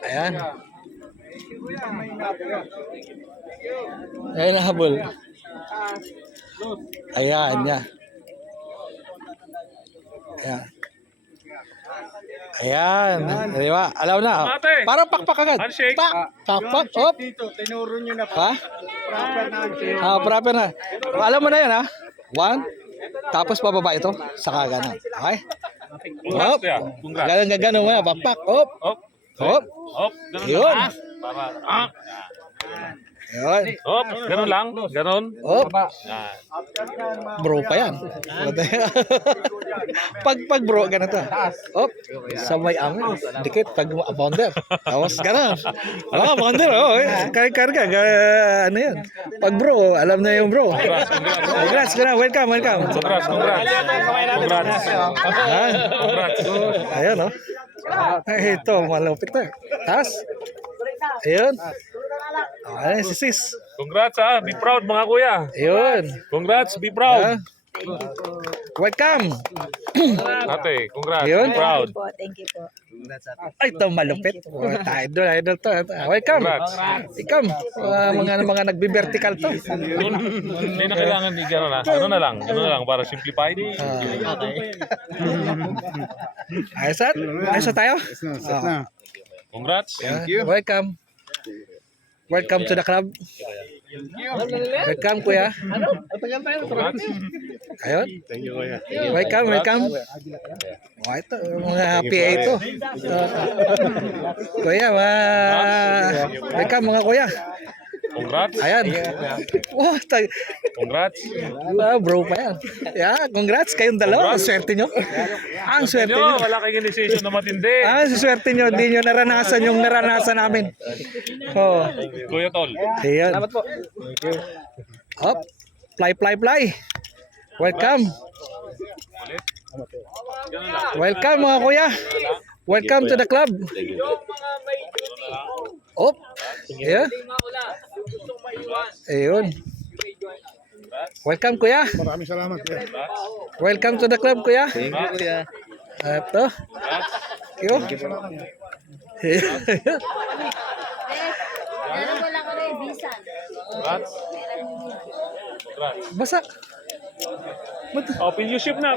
Ayan. Ayan na habol. Ayan niya. Ayan. Ayan. Di ba? Alam na. Parang pakpak agad. Handshake. Pakpak. Op. Tinuro nyo na Ha? proper na handshake. Proper na. Alam mo na yan ha. 1. Tapos pababa ito. Saka ganun. Okay? Congrats, Op. kuya. Congrats. Ganun mo na. Pakpak. Op. Op. Op. Op. Ganun Yun. lang. Para. Yun. Op. Ganun lang. Ganun. Op. Yan. Bro pa yan. pag bro, ganito. Op. Sa may angin. Dikit. Pag bounder. Tapos ganun. Bounder. Karga. Ano yan. Pag bro, alam na yung bro. Congrats. Welcome. Congrats. Ayan, oh. Ito, malupit na. Tapos, ayun. Ayan, si sis. Congrats Be proud mga kuya. Ayun. Congrats. Be proud. Welcome. Ate, congrats. Yun. Be proud. Thank you po. Ay, ito malupit. Idol to. Welcome. Congrats. Welcome. Mga nagbi-vertical to. Hindi na kailangan ni gano'n na. Ano na lang para simplified. Ayos na tayo? Congrats. Welcome. Welcome to the club. Welcome, kuya. Congrats. Ayun. Welcome. Oh, ito, mga PA ito. Kuya, welcome mga kuya. Congrats. Ayan. Oh, Congrats. bro pa yan. Yeah, congrats kayong dalawa. Ang swerte nyo. Ang swerte nyo. Wala kayong initiation na matindi. Ang swerte nyo. Hindi nyo naranasan yung naranasan namin. Oh. Kuya Tol. Ayan. Salamat po. Up. Fly. Welcome. Welcome mga kuya. Welcome to the club. Op. Yeah. Ayun. Welcome kuya. Maraming salamat. Welcome to the club kuya. Thank you, kuya. Ito. Thank you. Meron ko lang kami visa. Congrats. Basa. Oh, fellowship na.